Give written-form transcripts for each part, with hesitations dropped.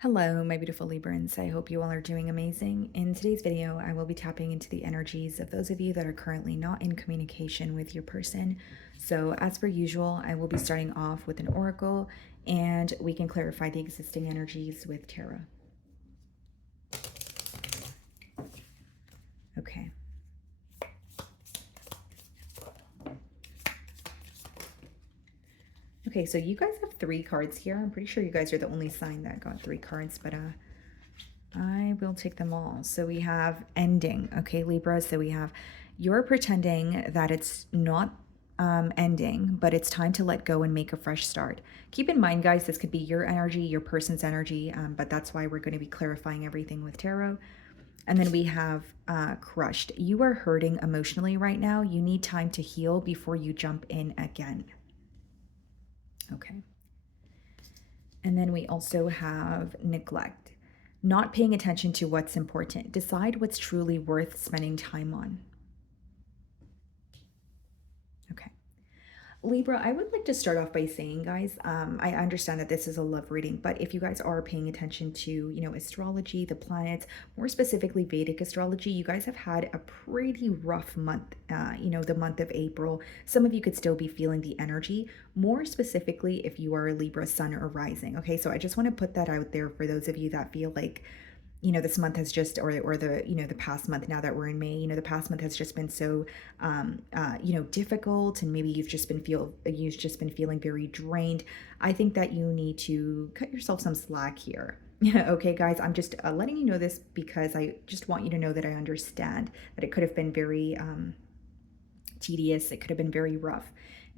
Hello, my beautiful Librans. I hope you all are doing amazing. In today's video, I will be tapping into the energies of those of you that are currently not in communication with your person. So, as per usual, I will be starting off with an oracle and we can clarify the existing energies with tarot. Okay. Okay, so you guys have 3 cards here. I'm pretty sure you guys are the only sign that got 3 cards, but I will take them all. So we have ending. Okay, Libra. So we have you're pretending that it's not ending, but it's time to let go and make a fresh start. Keep in mind, guys, this could be your energy, your person's energy, but that's why we're going to be clarifying everything with tarot. And then we have crushed. You are hurting emotionally right now. You need time to heal before you jump in again. Okay. And then we also have neglect. Not paying attention to what's important. Decide what's truly worth spending time on. Okay. Libra, I would like to start off by saying, guys, I understand that this is a love reading, but if you guys are paying attention to, astrology, the planets, more specifically Vedic astrology, you guys have had a pretty rough month, the month of April. Some of you could still be feeling the energy, more specifically if you are a Libra sun or rising. Okay, so I just want to put that out there for those of you that feel like this month has just, or the, the past month, now that we're in May, the past month has just been so, difficult, and maybe you've just been feeling very drained. I think that you need to cut yourself some slack here. Okay, guys, I'm just letting you know this because I just want you to know that I understand that it could have been very tedious. It could have been very rough.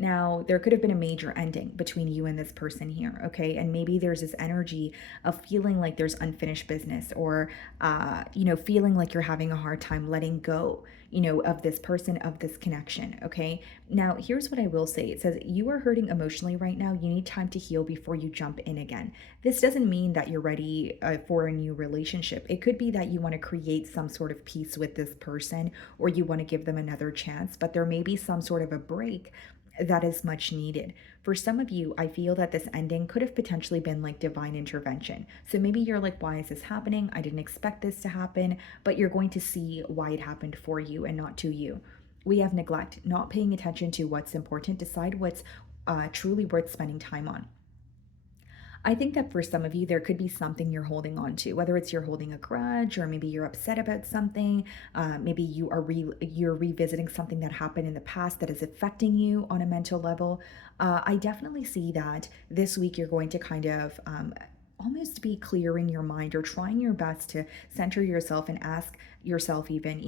Now, there could have been a major ending between you and this person here, okay? And maybe there's this energy of feeling like there's unfinished business, or, feeling like you're having a hard time letting go, of this person, of this connection, okay? Now, here's what I will say. It says, you are hurting emotionally right now. You need time to heal before you jump in again. This doesn't mean that you're ready for a new relationship. It could be that you want to create some sort of peace with this person, or you want to give them another chance, but there may be some sort of a break that is much needed. For some of you, I feel that this ending could have potentially been like divine intervention. So maybe you're like, why is this happening? I didn't expect this to happen, but you're going to see why it happened for you and not to you. We have neglect, not paying attention to what's important. Decide what's truly worth spending time on. I think that for some of you, there could be something you're holding on to, whether it's you're holding a grudge, or maybe you're upset about something. Maybe you're revisiting something that happened in the past that is affecting you on a mental level. I definitely see that this week you're going to kind of almost be clearing your mind, or trying your best to center yourself and ask yourself, even,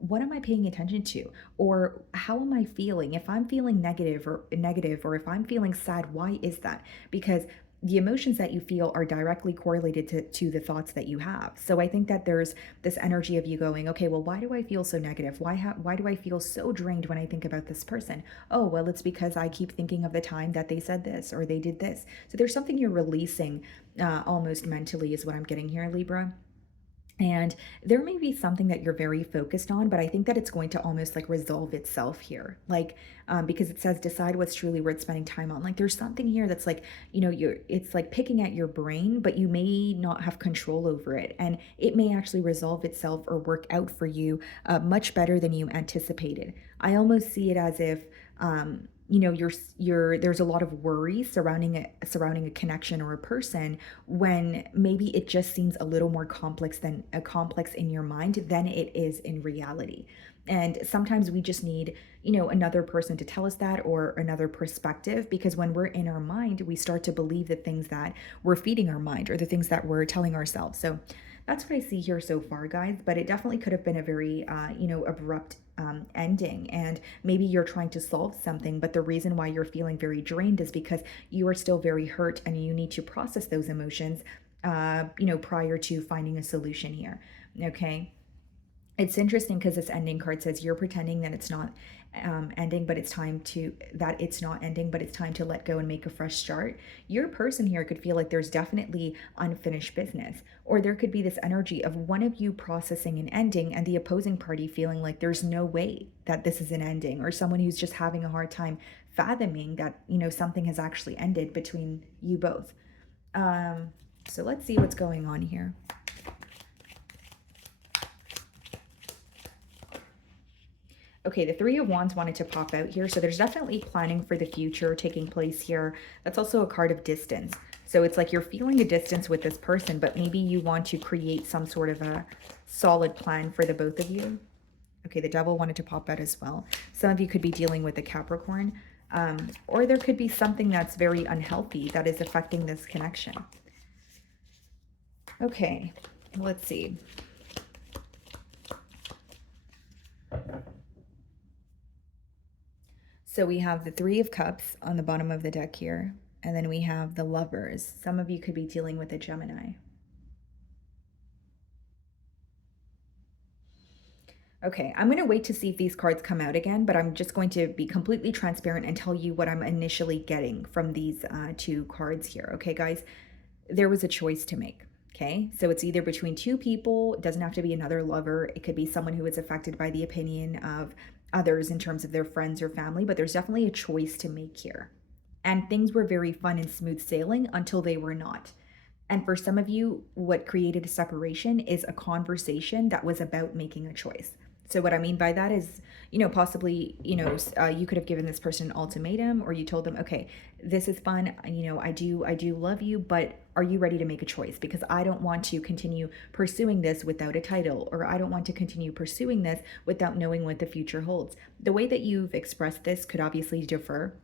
what am I paying attention to, or how am I feeling? If I'm feeling negative, or if I'm feeling sad, why is that? Because the emotions that you feel are directly correlated to the thoughts that you have. So I think that there's this energy of you going, okay, well, why do I feel so negative? Why do I feel so drained when I think about this person? Oh, well, it's because I keep thinking of the time that they said this or they did this. So there's something you're releasing almost mentally, is what I'm getting here, Libra. And there may be something that you're very focused on, but I think that it's going to almost like resolve itself here. Like, because it says decide what's truly worth spending time on. Like, there's something here that's like, it's like picking at your brain, but you may not have control over it. And it may actually resolve itself or work out for you much better than you anticipated. I almost see it as if, there's a lot of worry surrounding a connection or a person, when maybe it just seems a little more complex in your mind than it is in reality. And sometimes we just need, another person to tell us that, or another perspective, because when we're in our mind, we start to believe the things that we're feeding our mind, or the things that we're telling ourselves. So that's what I see here so far, guys. But it definitely could have been a very, abrupt ending. And maybe you're trying to solve something, but the reason why you're feeling very drained is because you are still very hurt, and you need to process those emotions, prior to finding a solution here. Okay. It's interesting because this ending card says you're pretending that it's not ending, but it's not ending, but it's time to let go and make a fresh start. Your person here could feel like there's definitely unfinished business, or there could be this energy of one of you processing an ending and the opposing party feeling like there's no way that this is an ending, or someone who's just having a hard time fathoming that, something has actually ended between you both. So let's see what's going on here. Okay, the Three of Wands wanted to pop out here. So there's definitely planning for the future taking place here. That's also a card of distance. So it's like you're feeling a distance with this person, but maybe you want to create some sort of a solid plan for the both of you. Okay, the Devil wanted to pop out as well. Some of you could be dealing with a Capricorn, or there could be something that's very unhealthy that is affecting this connection. Okay, let's see. So we have the Three of Cups on the bottom of the deck here, and then we have the Lovers. Some of you could be dealing with a Gemini. Okay, I'm going to wait to see if these cards come out again, but I'm just going to be completely transparent and tell you what I'm initially getting from these two cards here. Okay, guys, there was a choice to make. Okay, so it's either between two people. It doesn't have to be another lover. It could be someone who is affected by the opinion of others in terms of their friends or family, but there's definitely a choice to make here. And things were very fun and smooth sailing until they were not. And for some of you, what created a separation is a conversation that was about making a choice. So what I mean by that is, possibly, you could have given this person an ultimatum, or you told them, okay, this is fun. I do love you, but are you ready to make a choice? Because I don't want to continue pursuing this without a title, or I don't want to continue pursuing this without knowing what the future holds. The way that you've expressed this could obviously differ.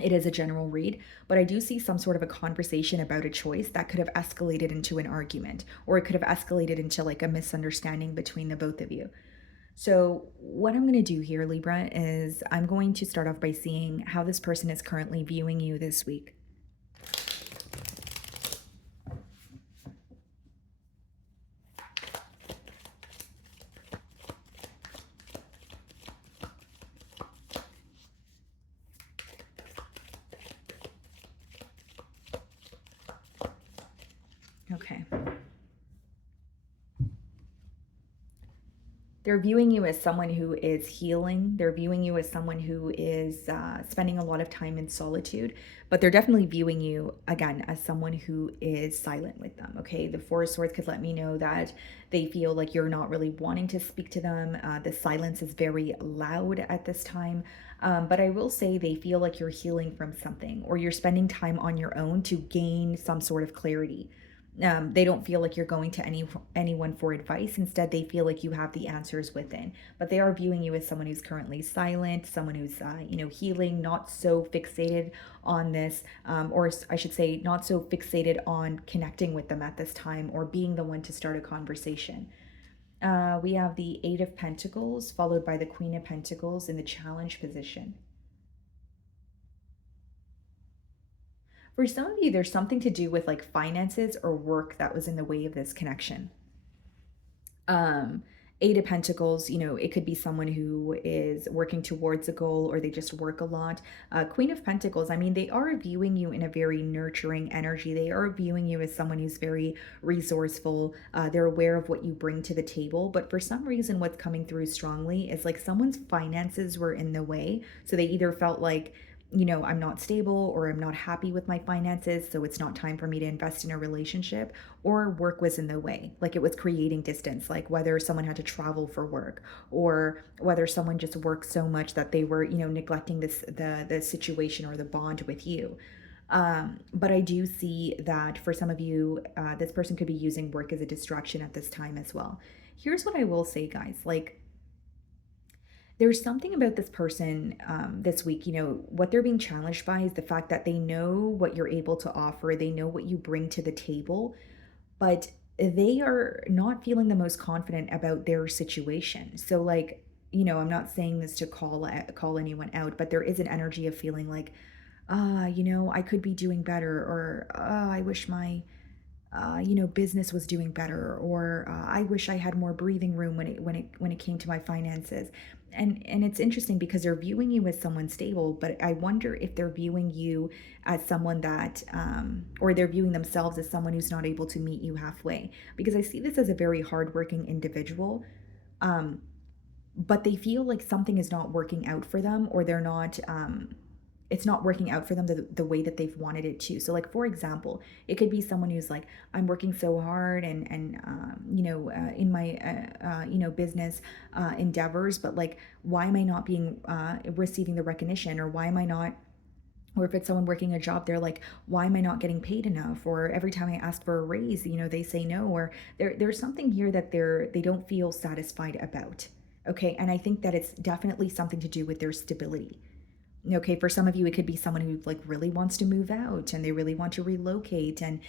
It is a general read, but I do see some sort of a conversation about a choice that could have escalated into an argument, or it could have escalated into like a misunderstanding between the both of you. So, what I'm going to do here, Libra, is I'm going to start off by seeing how this person is currently viewing you this week. Okay. They're viewing you as someone who is healing. They're viewing you as someone who is spending a lot of time in solitude, but they're definitely viewing you, again, as someone who is silent with them, okay? The Four of Swords could let me know that they feel like you're not really wanting to speak to them. The silence is very loud at this time. But I will say they feel like you're healing from something, or you're spending time on your own to gain some sort of clarity. They don't feel like you're going to anyone for advice. Instead, they feel like you have the answers within. But they are viewing you as someone who's currently silent, someone who's healing, not so fixated on this, or I should say, not so fixated on connecting with them at this time or being the one to start a conversation. We have the Eight of Pentacles followed by the Queen of Pentacles in the challenge position. For some of you, there's something to do with like finances or work that was in the way of this connection. Um, Eight of Pentacles, it could be someone who is working towards a goal, or they just work a lot. Queen of Pentacles, I mean, they are viewing you in a very nurturing energy. They are viewing you as someone who's very resourceful. They're aware of what you bring to the table. But for some reason, what's coming through strongly is like someone's finances were in the way. So they either felt like, I'm not stable, or I'm not happy with my finances, so it's not time for me to invest in a relationship, or work was in the way. Like it was creating distance, like whether someone had to travel for work, or whether someone just worked so much that they were, neglecting the situation or the bond with you. But I do see that for some of you, this person could be using work as a distraction at this time as well. Here's what I will say, guys. Like, there's something about this person this week, what they're being challenged by is the fact that they know what you're able to offer, they know what you bring to the table, but they are not feeling the most confident about their situation. So, like, I'm not saying this to call anyone out, but there is an energy of feeling like, I could be doing better, or I wish my business was doing better, or I wish I had more breathing room when it came to my finances. And it's interesting because they're viewing you as someone stable, but I wonder if they're viewing you as someone that, or they're viewing themselves as someone who's not able to meet you halfway. Because I see this as a very hardworking individual, but they feel like something is not working out for them, or they're not. it's not working out for them the way that they've wanted it to. So like for example, it could be someone who's like, I'm working so hard in my business endeavors, but like why am I not being receiving the recognition, or why am I not, or if it's someone working a job, they're like, why am I not getting paid enough? Or every time I ask for a raise, they say no. Or there's something here that they don't feel satisfied about. Okay. And I think that it's definitely something to do with their stability. Okay, for some of you, it could be someone who like really wants to move out and they really want to relocate, and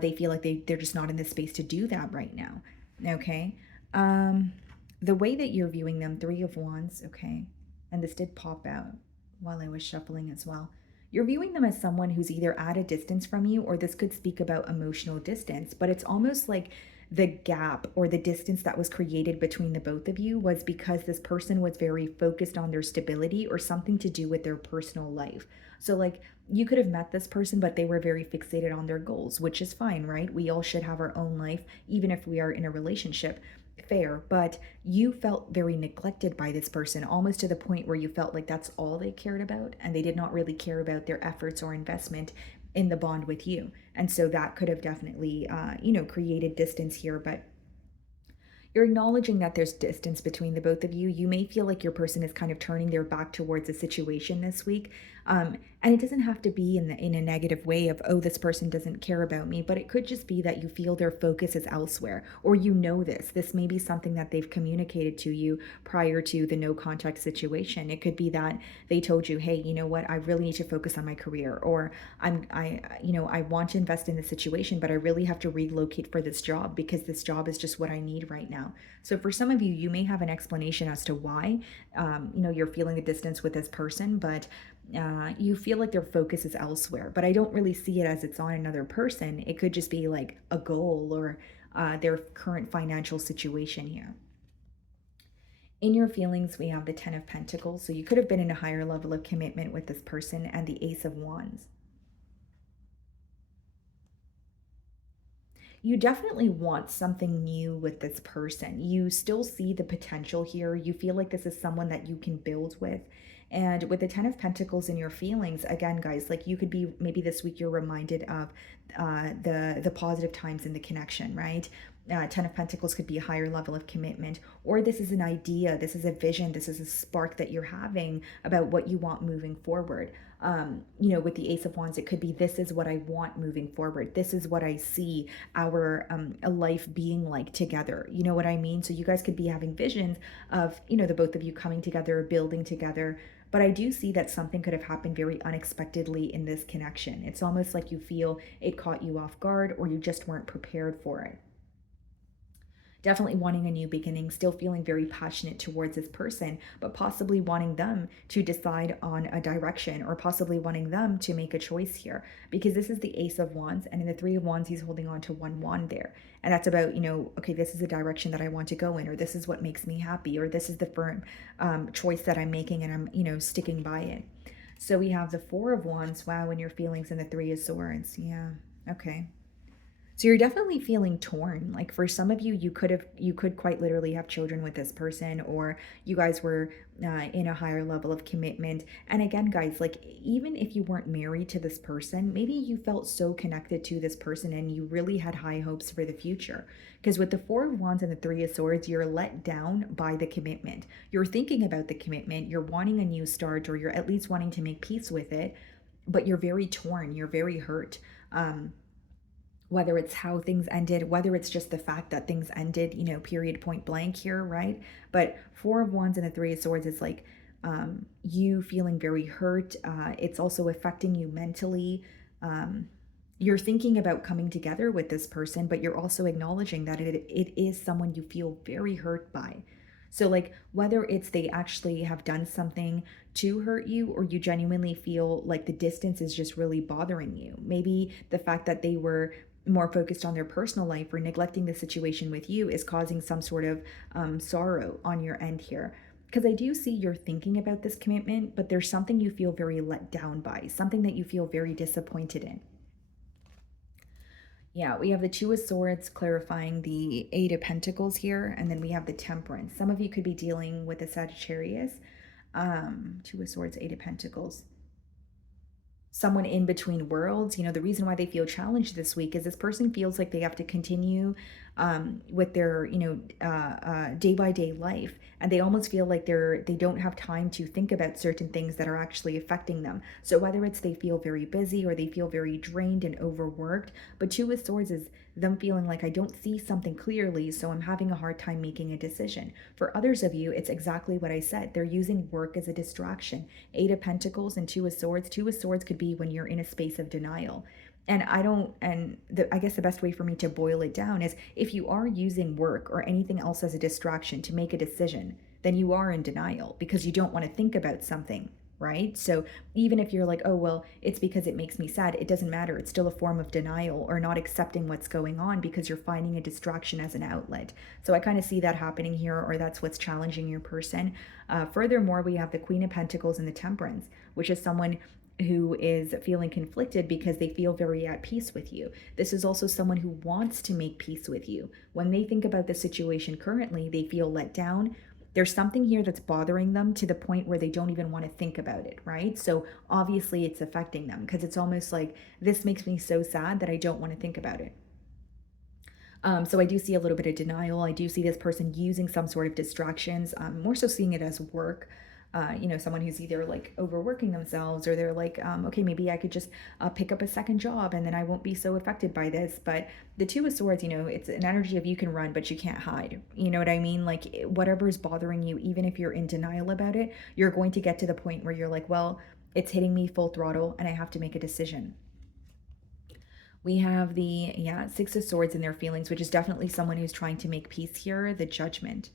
they feel like they're just not in the space to do that right now. Okay. Um, the way that you're viewing them, Three of Wands, okay, and this did pop out while I was shuffling as well. You're viewing them as someone who's either at a distance from you, or this could speak about emotional distance, but it's almost like the gap or the distance that was created between the both of you was because this person was very focused on their stability or something to do with their personal life. So, like, you could have met this person, but they were very fixated on their goals, which is fine, right? We all should have our own life, even if we are in a relationship. Fair, but you felt very neglected by this person, almost to the point where you felt like that's all they cared about, and they did not really care about their efforts or investment in the bond with you. And so that could have definitely, created distance here. But you're acknowledging that there's distance between the both of you. You may feel like your person is kind of turning their back towards a situation this week. And it doesn't have to be in a negative way of, oh, this person doesn't care about me, but it could just be that you feel their focus is elsewhere, or this may be something that they've communicated to you prior to the no contact situation. It could be that they told you, hey, you know what, I really need to focus on my career, or I want to invest in this situation, but I really have to relocate for this job because this job is just what I need right now. So for some of you, you may have an explanation as to why you're feeling the distance with this person, but you feel like their focus is elsewhere. But I don't really see it as it's on another person. It could just be like a goal, or their current financial situation here. In your feelings, we have the Ten of Pentacles. So you could have been in a higher level of commitment with this person, and the Ace of Wands. You definitely want something new with this person. You still see the potential here. You feel like this is someone that you can build with. And with the Ten of Pentacles in your feelings, again, guys, like you could be, maybe this week you're reminded of the positive times in the connection, right? Ten of Pentacles could be a higher level of commitment, or this is an idea, this is a vision, this is a spark that you're having about what you want moving forward. With the Ace of Wands, it could be, this is what I want moving forward. This is what I see our a life being like together. You know what I mean? So you guys could be having visions of, the both of you coming together, building together. But I do see that something could have happened very unexpectedly in this connection. It's almost like you feel it caught you off guard, or you just weren't prepared for it. Definitely wanting a new beginning, still feeling very passionate towards this person, but possibly wanting them to decide on a direction, or possibly wanting them to make a choice here, because this is the Ace of Wands, and in the Three of Wands, he's holding on to one wand there. And that's about, okay, this is the direction that I want to go in, or this is what makes me happy, or this is the firm choice that I'm making, and I'm, sticking by it. So we have the Four of Wands, wow, in your feelings, and the Three of Swords. Yeah, okay. So you're definitely feeling torn. Like for some of you, you could quite literally have children with this person, or you guys were in a higher level of commitment. And again, guys, like even if you weren't married to this person, maybe you felt so connected to this person and you really had high hopes for the future. Because with the Four of Wands and the Three of Swords, you're let down by the commitment. You're thinking about the commitment, you're wanting a new start, or you're at least wanting to make peace with it, but you're very torn, you're very hurt. Whether it's how things ended, whether it's just the fact that things ended, period, point blank here, right? But Four of Wands and the Three of Swords is like you feeling very hurt. It's also affecting you mentally. You're thinking about coming together with this person, but you're also acknowledging that it is someone you feel very hurt by. So like whether it's they actually have done something to hurt you, or you genuinely feel like the distance is just really bothering you. Maybe the fact that they were more focused on their personal life or neglecting the situation with you is causing some sort of sorrow on your end here. Because I do see you're thinking about this commitment, but there's something you feel very let down by, something that you feel very disappointed in. Yeah, we have the Two of Swords clarifying the Eight of Pentacles here, and then we have the Temperance. Some of you could be dealing with a Sagittarius. Two of Swords, Eight of Pentacles. someone in between worlds. The reason why they feel challenged this week is this person feels like they have to continue with their, day by day life, and they almost feel like they don't have time to think about certain things that are actually affecting them. So whether it's they feel very busy or they feel very drained and overworked, but Two of Swords is them feeling like I don't see something clearly, so I'm having a hard time making a decision. For others of you, it's exactly what I said. They're using work as a distraction. Eight of Pentacles and Two of Swords. Two of Swords could be when you're in a space of denial. And I guess the best way for me to boil it down is if you are using work or anything else as a distraction to make a decision, then you are in denial because you don't want to think about something, right? So even if you're like, oh, well, it's because it makes me sad, it doesn't matter. It's still a form of denial or not accepting what's going on because you're finding a distraction as an outlet. So I kind of see that happening here, or that's what's challenging your person. Furthermore, we have the Queen of Pentacles and the Temperance, which is someone who is feeling conflicted because they feel very at peace with you. This is also someone who wants to make peace with you. When they think about the situation currently, they feel let down. There's something here that's bothering them to the point where they don't even want to think about it, right? So obviously it's affecting them because it's almost like, this makes me so sad that I don't want to think about it. So I do see a little bit of denial. I do see this person using some sort of distractions, more so seeing it as work. Someone who's either like overworking themselves, or they're like, okay, maybe I could just pick up a second job and then I won't be so affected by this. But the Two of Swords, it's an energy of you can run, but you can't hide. You know what I mean? Like whatever is bothering you, even if you're in denial about it, you're going to get to the point where you're like, well, it's hitting me full throttle and I have to make a decision. We have the, Six of Swords in their feelings, which is definitely someone who's trying to make peace here, the Judgment.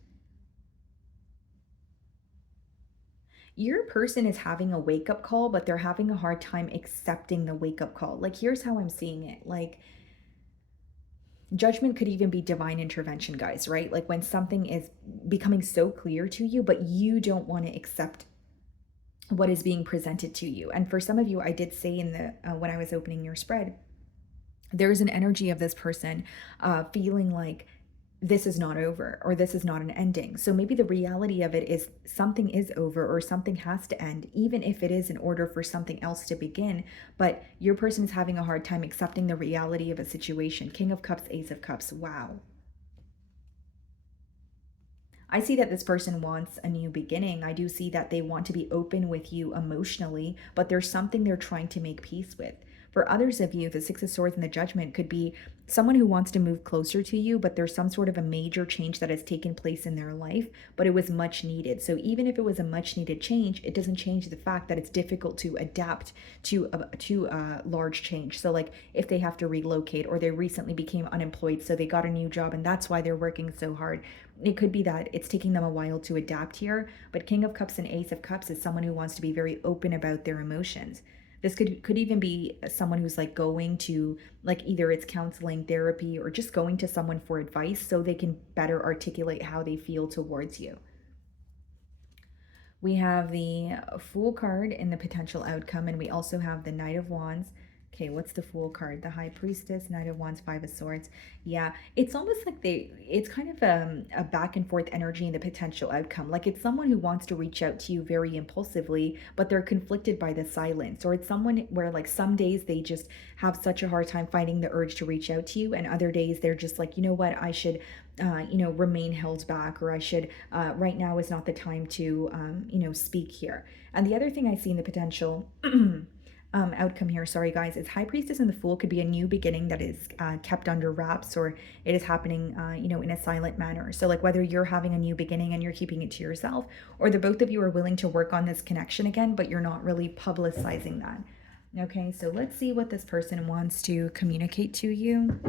Your person is having a wake-up call, but they're having a hard time accepting the wake-up call. Like, here's how I'm seeing it. Like, judgment could even be divine intervention, guys, right? Like when something is becoming so clear to you, but you don't want to accept what is being presented to you. And for some of you, I did say in the when I was opening your spread, there's an energy of this person feeling like this is not over, or this is not an ending. So maybe the reality of it is something is over, or something has to end, even if it is in order for something else to begin. But your person is having a hard time accepting the reality of a situation. King of Cups, Ace of Cups. Wow. I see that this person wants a new beginning. I do see that they want to be open with you emotionally, but there's something they're trying to make peace with. For others of you, the Six of Swords and the Judgment could be someone who wants to move closer to you, but there's some sort of a major change that has taken place in their life, but it was much needed. So even if it was a much needed change, it doesn't change the fact that it's difficult to adapt to a large change. So like if they have to relocate, or they recently became unemployed, so they got a new job and that's why they're working so hard. It could be that it's taking them a while to adapt here, but King of Cups and Ace of Cups is someone who wants to be very open about their emotions. This could even be someone who's like going to, like, either it's counseling, therapy, or just going to someone for advice so they can better articulate how they feel towards you. We have the Fool card in the potential outcome, and we also have the Knight of Wands. Okay, what's the Fool card? The High Priestess, Knight of Wands, Five of Swords. Yeah, it's almost like it's kind of a back and forth energy in the potential outcome. Like it's someone who wants to reach out to you very impulsively, but they're conflicted by the silence. Or it's someone where like some days they just have such a hard time finding the urge to reach out to you, and other days they're just like, you know what, I should remain held back, or I should, right now is not the time to, speak here. And the other thing I see in the potential outcome here, sorry guys, is High Priestess and the Fool could be a new beginning that is kept under wraps, or it is happening, in a silent manner. So like whether you're having a new beginning and you're keeping it to yourself, or the both of you are willing to work on this connection again, but you're not really publicizing that. Okay, so let's see what this person wants to communicate to you.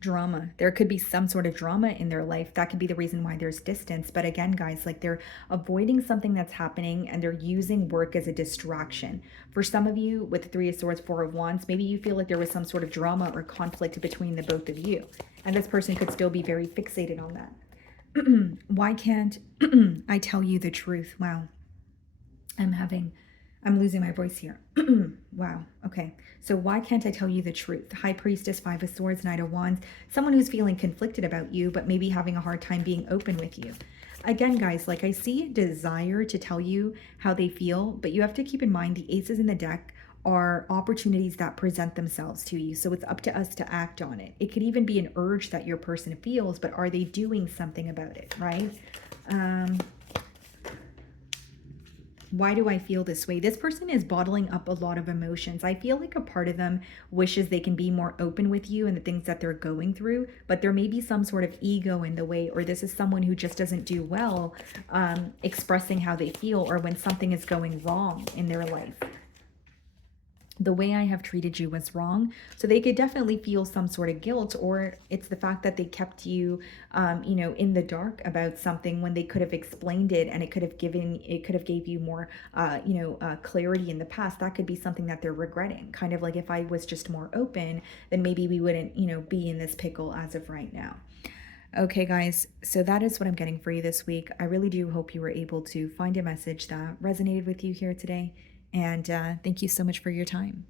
Drama. There could be some sort of drama in their life. That could be the reason why there's distance. But again, guys, like they're avoiding something that's happening and they're using work as a distraction. For some of you with the Three of Swords, Four of Wands, maybe you feel like there was some sort of drama or conflict between the both of you. And this person could still be very fixated on that. Why can't I tell you the truth? Wow. I'm losing my voice here. Wow. Okay. So why can't I tell you the truth? High Priestess, Five of Swords, Knight of Wands, someone who's feeling conflicted about you, but maybe having a hard time being open with you. Again, guys, like I see desire to tell you how they feel, but you have to keep in mind the aces in the deck are opportunities that present themselves to you. So it's up to us to act on it. It could even be an urge that your person feels, but are they doing something about it, right? Why do I feel this way? This person is bottling up a lot of emotions. I feel like a part of them wishes they can be more open with you and the things that they're going through, but there may be some sort of ego in the way, or this is someone who just doesn't do well expressing how they feel, or when something is going wrong in their life. The way I have treated you was wrong. So they could definitely feel some sort of guilt, or it's the fact that they kept you, in the dark about something when they could have explained it, and it could have gave you more, clarity in the past. That could be something that they're regretting. Kind of like, if I was just more open, then maybe we wouldn't, be in this pickle as of right now. Okay, guys, so that is what I'm getting for you this week. I really do hope you were able to find a message that resonated with you here today. And thank you so much for your time.